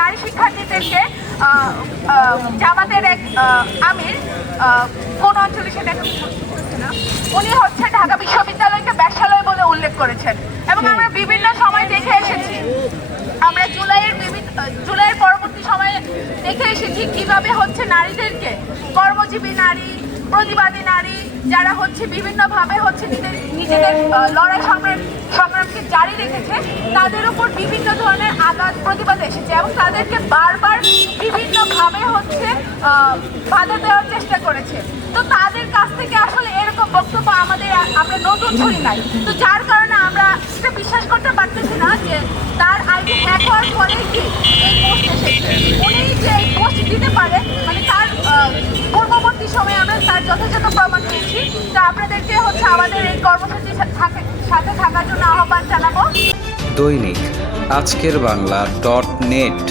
নারী শিক্ষার্থীদেরকে জামাতের এক আমির, কোন অঞ্চলে সেটা না, উনি হচ্ছে ঢাকা বিশ্ববিদ্যালয়কে বেশ্যালয় বলে উল্লেখ করেছেন। এবং আমরা বিভিন্ন সময় দেখে এসেছি, আমরা জুলাইয়ের পরবর্তী সময়ে দেখে এসেছি কিভাবে হচ্ছে নারীদেরকে, কর্মজীবী নারী, প্রতিবাদী নারী যারা হচ্ছে বিভিন্নভাবে হচ্ছে নিজেদের লড়াই সংগ্রামকে জারি রেখেছে, তাদের উপর বিভিন্ন ধরনের আঘাত প্রতিবাদ এসেছে এবং তাদেরকে বারবার বিভিন্নভাবে হচ্ছে বাধা দেওয়ার চেষ্টা করেছে। তো তাদের কাছ থেকে আসলে এরকম বক্তব্য আমরা নতুন শুনি নাই। তো যার কারণে আমরা এটা বিশ্বাস করতে পারতেছি না যে তার আইডি হ্যাক হওয়ার পরে কি এই পোস্ট এসেছে। উনি যে এই পোস্ট দিতে পারে, মানে তার পূর্ববর্তী সময়ে আমরা তার যথাযথ প্রমাণ পেয়েছি। তা আপনাদেরকে হচ্ছে আমাদের এই কর্মসূচির সাথে থাকার জন্য আহ্বান জানাবো। দৈনিক আজকের বাংলা .net